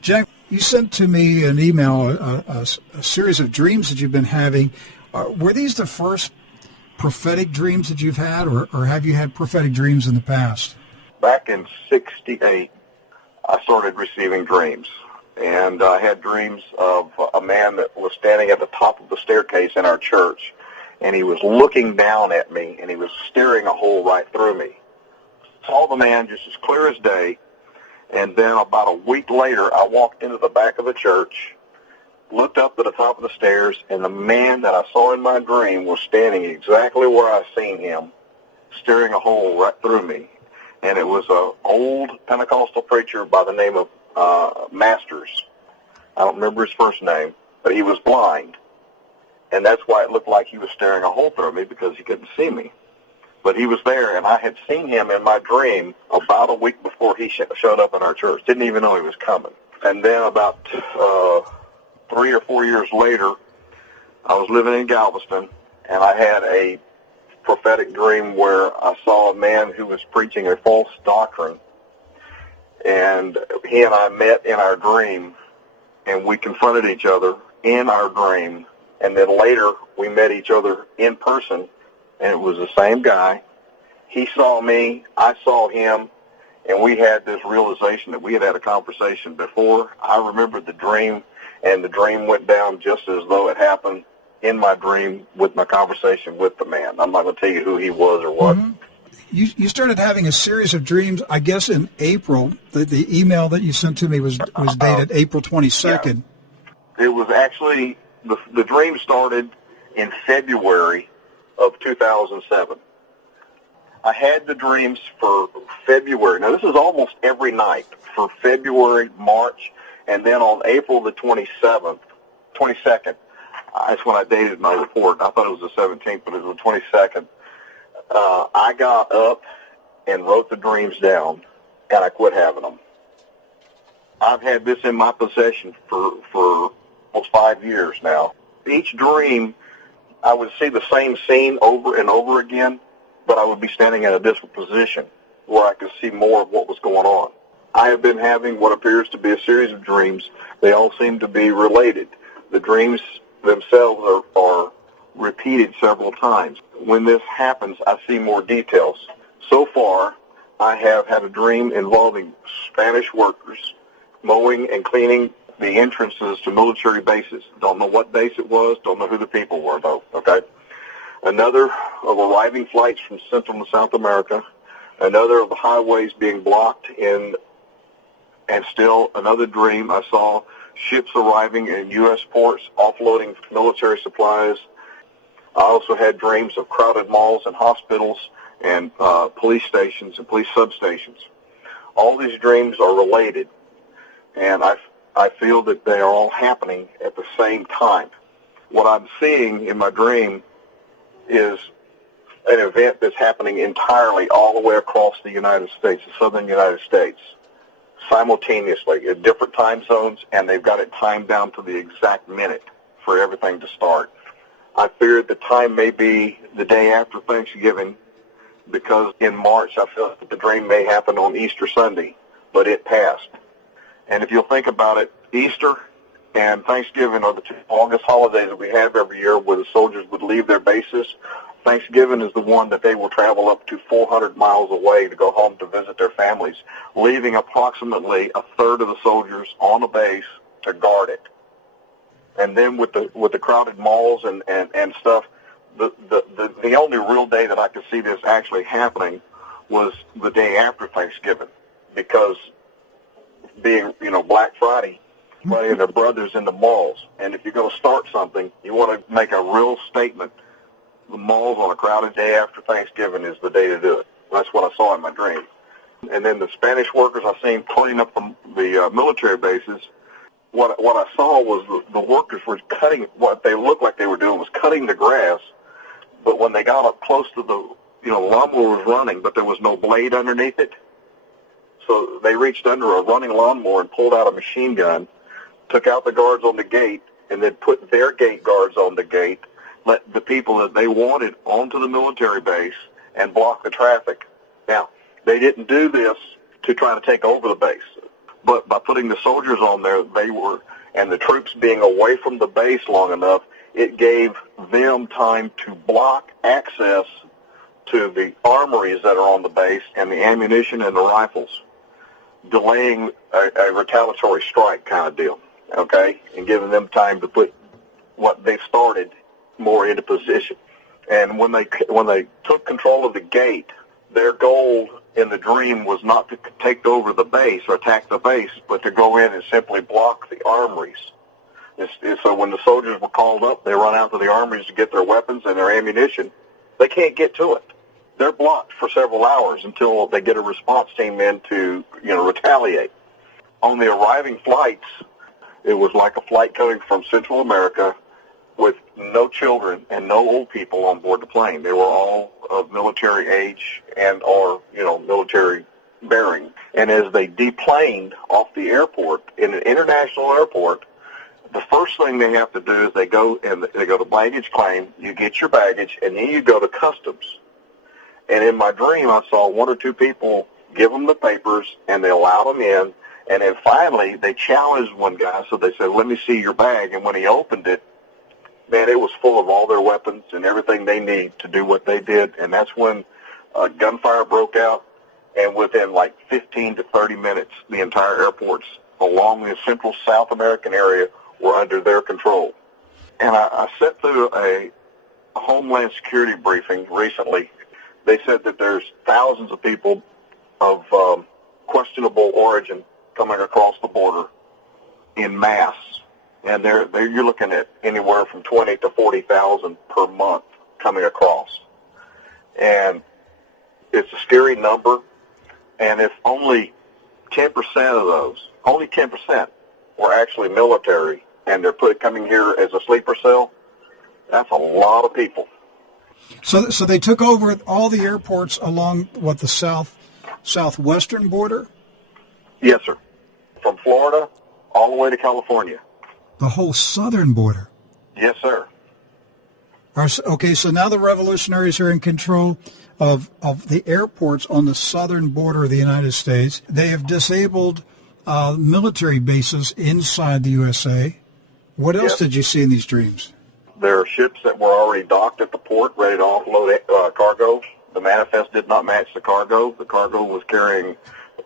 Jack, you sent to me an email, a series of dreams that you've been having. Were these the first prophetic dreams that you've had, or have you had prophetic dreams in the past? Back in '68, I started receiving dreams. And I had dreams of a man that was standing at the top of the staircase in our church, and he was looking down at me, and he was staring a hole right through me. Saw the man just as clear as day, and then about a week later, I walked into the back of the church, looked up to the top of the stairs, and the man that I saw in my dream was standing exactly where I seen him, staring a hole right through me. And it was an old Pentecostal preacher by the name of Masters. I don't remember his first name, but he was blind. And that's why it looked like he was staring a hole through me, because he couldn't see me. But he was there, and I had seen him in my dream about a week before he showed up in our church. Didn't even know he was coming. And then about 3 or 4 years later, I was living in Galveston, and I had a prophetic dream where I saw a man who was preaching a false doctrine. And he and I met in our dream, and we confronted each other in our dream. And then later, we met each other in person, and it was the same guy. He saw me, I saw him, and we had this realization that we had had a conversation before. I remembered the dream, and the dream went down just as though it happened in my dream with my conversation with the man. I'm not going to tell you who he was or what. Mm-hmm. You started having a series of dreams, I guess, in April. The email that you sent to me was dated April 22nd. Yeah. It was actually, the dream started in February of 2007. I had the dreams for February. Now, this is almost every night for February, March, and then on April the 22nd, that's when I dated my report. I thought it was the 17th, but it was the 22nd. I got up and wrote the dreams down, and I quit having them. I've had this in my possession for almost 5 years now. Each dream, I would see the same scene over and over again, but I would be standing in a different position where I could see more of what was going on. I have been having what appears to be a series of dreams. They all seem to be related. The dreams themselves are repeated several times. When this happens, I see more details. So far, I have had a dream involving Spanish workers mowing and cleaning the entrances to military bases. Don't know what base it was, don't know who the people were, though, okay? Another of arriving flights from Central and South America. Another of the highways being blocked and still another dream. I saw ships arriving in U.S. ports, offloading military supplies. I also had dreams of crowded malls and hospitals and police stations and police substations. All these dreams are related, and I feel that they are all happening at the same time. What I'm seeing in my dream is an event that's happening entirely all the way across the United States, the southern United States, simultaneously in different time zones, and they've got it timed down to the exact minute for everything to start. I feared the time may be the day after Thanksgiving, because in March I felt that the dream may happen on Easter Sunday, but it passed. And if you'll think about it, Easter and Thanksgiving are the two longest holidays that we have every year where the soldiers would leave their bases. Thanksgiving is the one that they will travel up to 400 miles away to go home to visit their families, leaving approximately a third of the soldiers on the base to guard it. And then with the crowded malls and stuff, the only real day that I could see this actually happening was the day after Thanksgiving, because being, Black Friday, everybody and their brothers in the malls. And if you're going to start something, you want to make a real statement. The malls on a crowded day after Thanksgiving is the day to do it. That's what I saw in my dream. And then the Spanish workers I seen cleaning up the military bases. What I saw was the workers were cutting, what they looked like they were doing was cutting the grass, but when they got up close to the lawnmower was running, but there was no blade underneath it. So they reached under a running lawnmower and pulled out a machine gun, took out the guards on the gate, and then put their gate guards on the gate, let the people that they wanted onto the military base and block the traffic. Now, they didn't do this to try to take over the base. But by putting the soldiers on there, and the troops being away from the base long enough, it gave them time to block access to the armories that are on the base and the ammunition and the rifles, delaying a retaliatory strike kind of deal, okay, and giving them time to put what they've started more into position. And when they took control of the gate, their goal in the dream was not to take over the base or attack the base, but to go in and simply block the armories. So when the soldiers were called up, they run out to the armories to get their weapons and their ammunition. They can't get to it. They're blocked for several hours until they get a response team in to, retaliate. On the arriving flights, it was like a flight coming from Central America with no children and no old people on board the plane. They were all of military age and or, military bearing. And as they deplaned off the airport, in an international airport, the first thing they have to do is they go to baggage claim, you get your baggage, and then you go to customs. And in my dream, I saw one or two people give them the papers, and they allowed them in. And then finally, they challenged one guy, so they said, "Let me see your bag." And when he opened it, man, it was full of all their weapons and everything they need to do what they did. And that's when gunfire broke out. And within like 15 to 30 minutes, the entire airports along the Central South American area were under their control. And I sat through a Homeland Security briefing recently. They said that there's thousands of people of questionable origin coming across the border in mass. And you're looking at anywhere from 20 to 40,000 per month coming across. And it's a scary number. And if only 10% of those, only 10%, were actually military, and they're coming here as a sleeper cell, that's a lot of people. So they took over all the airports along, the southwestern border? Yes, sir. From Florida all the way to California. The whole southern border? Yes, sir. Okay, so now the revolutionaries are in control of the airports on the southern border of the United States. They have disabled military bases inside the USA. What else did you see in these dreams? There are ships that were already docked at the port, ready to offload cargo. The manifest did not match the cargo. The cargo was carrying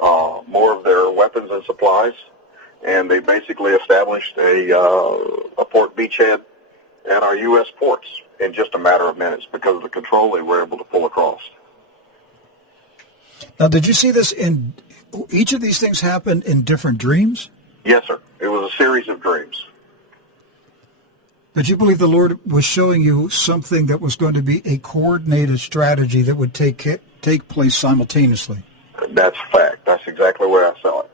more of their weapons and supplies, and they basically established a port beachhead at our U.S. ports in just a matter of minutes because of the control they were able to pull across. Now, did you see this in each of these things happened in different dreams? Yes, sir. It was a series of dreams. Did you believe the Lord was showing you something that was going to be a coordinated strategy that would take place simultaneously? That's a fact. That's exactly where I saw it.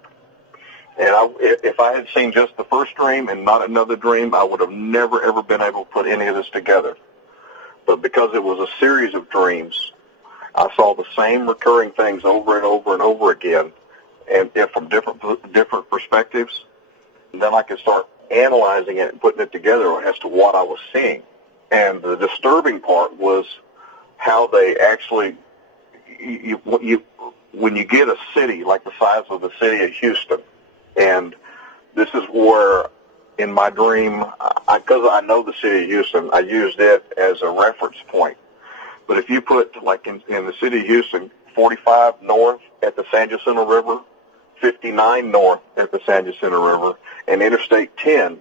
And if I had seen just the first dream and not another dream, I would have never, ever been able to put any of this together. But because it was a series of dreams, I saw the same recurring things over and over and over again, and from different perspectives. And then I could start analyzing it and putting it together as to what I was seeing. And the disturbing part was how they actually, when you get a city like the size of the city of Houston, and this is where, in my dream, because I know the city of Houston, I used it as a reference point. But if you put, like in the city of Houston, 45 north at the San Jacinto River, 59 north at the San Jacinto River, and Interstate 10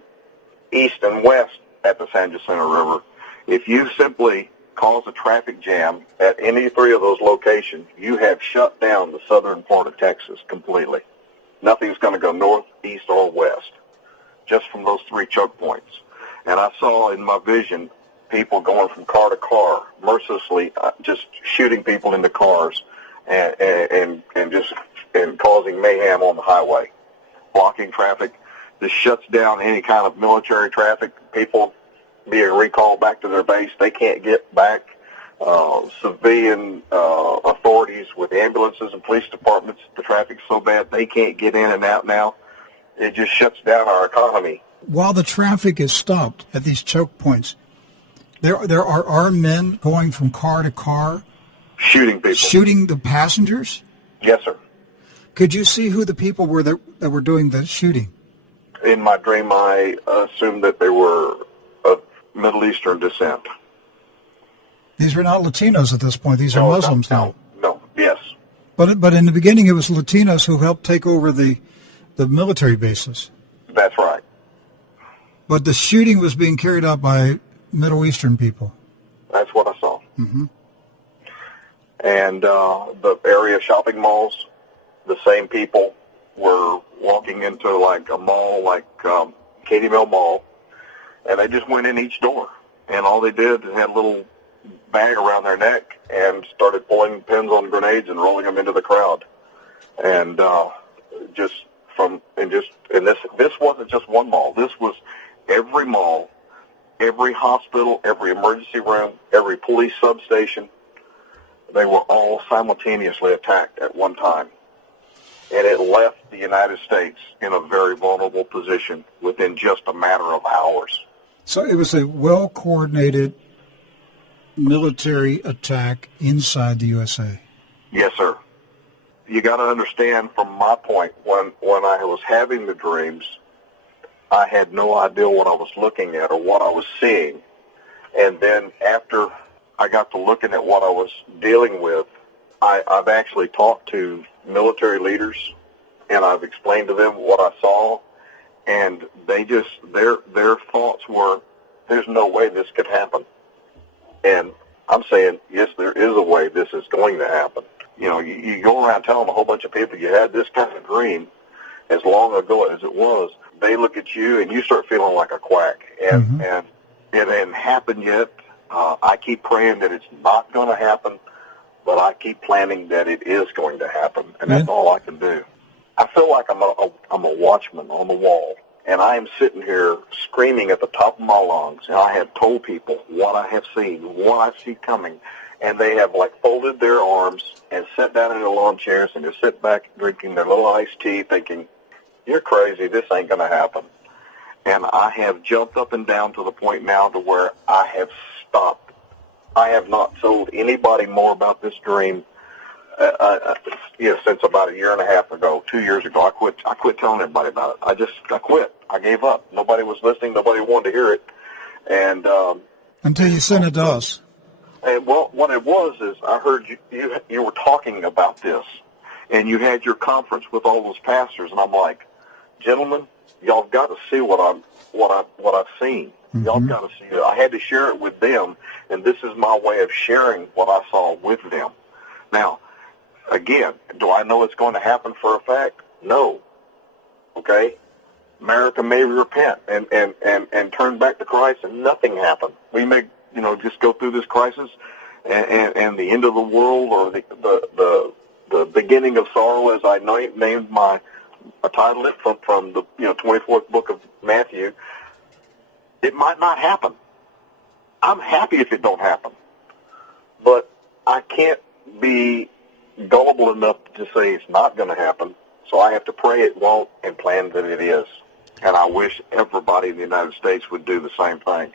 east and west at the San Jacinto River, if you simply cause a traffic jam at any three of those locations, you have shut down the southern part of Texas completely. Nothing's going to go north, east, or west, just from those three choke points. And I saw in my vision people going from car to car, mercilessly just shooting people into cars and causing mayhem on the highway, blocking traffic. This shuts down any kind of military traffic. People being recalled back to their base, they can't get back. Civilian authorities with ambulances and police departments, the traffic's so bad they can't get in and out now. It just shuts down our economy. While the traffic is stopped at these choke points, there are armed men going from car to car, shooting people, shooting the passengers. Yes, sir. Could you see who the people were that were doing the shooting? In my dream, I assumed that they were of Middle Eastern descent. These were not Latinos at this point. These are Muslims now. No, yes. But in the beginning, it was Latinos who helped take over the military bases. That's right. But the shooting was being carried out by Middle Eastern people. That's what I saw. Mm-hmm. And the area shopping malls, the same people were walking into like a mall, like Katie Mill Mall, and they just went in each door. And all they did is had a little bag around their neck and started pulling pins on grenades and rolling them into the crowd. And this wasn't just one mall. This was every mall, every hospital, every emergency room, every police substation. They were all simultaneously attacked at one time. And it left the United States in a very vulnerable position within just a matter of hours. So it was a well-coordinated military attack inside the USA. Yes, sir. You got to understand from my point, when I was having the dreams, I had no idea what I was looking at or what I was seeing. And then after I got to looking at what I was dealing with, I've actually talked to military leaders, and I've explained to them what I saw, and they just, their thoughts were, there's no way this could happen. And I'm saying, yes, there is a way this is going to happen. You know, you go around telling a whole bunch of people you had this kind of dream as long ago as it was, they look at you and you start feeling like a quack. And, and it hadn't happened yet. I keep praying that it's not going to happen, but I keep planning that it is going to happen, and that's all I can do. I feel like I'm a watchman on the wall, and I am sitting here screaming at the top of my lungs, and I have told people what I have seen, what I see coming, and they have like folded their arms and sat down in their lawn chairs and just sit back drinking their little iced tea thinking, you're crazy, this ain't going to happen. And I have jumped up and down to the point now to where I have stopped. I have not told anybody more about this dream since about a year and a half ago, 2 years ago. I quit telling everybody about it. I quit. I gave up. Nobody was listening. Nobody wanted to hear it. And until you sent it to us. And well, what it was is I heard you were talking about this, and you had your conference with all those pastors, and I'm like, gentlemen, y'all got to see what I've seen. Y'all got to see it. I had to share it with them, and this is my way of sharing what I saw with them. Now, again, do I know it's going to happen for a fact? No. Okay? America may repent and turn back to Christ, and nothing happened. We may, just go through this crisis, and the end of the world, or the beginning of sorrow, as I named I titled it from the 24th book of Matthew. It might not happen. I'm happy if it don't happen. But I can't be gullible enough to say it's not going to happen. So I have to pray it won't and plan that it is. And I wish everybody in the United States would do the same thing.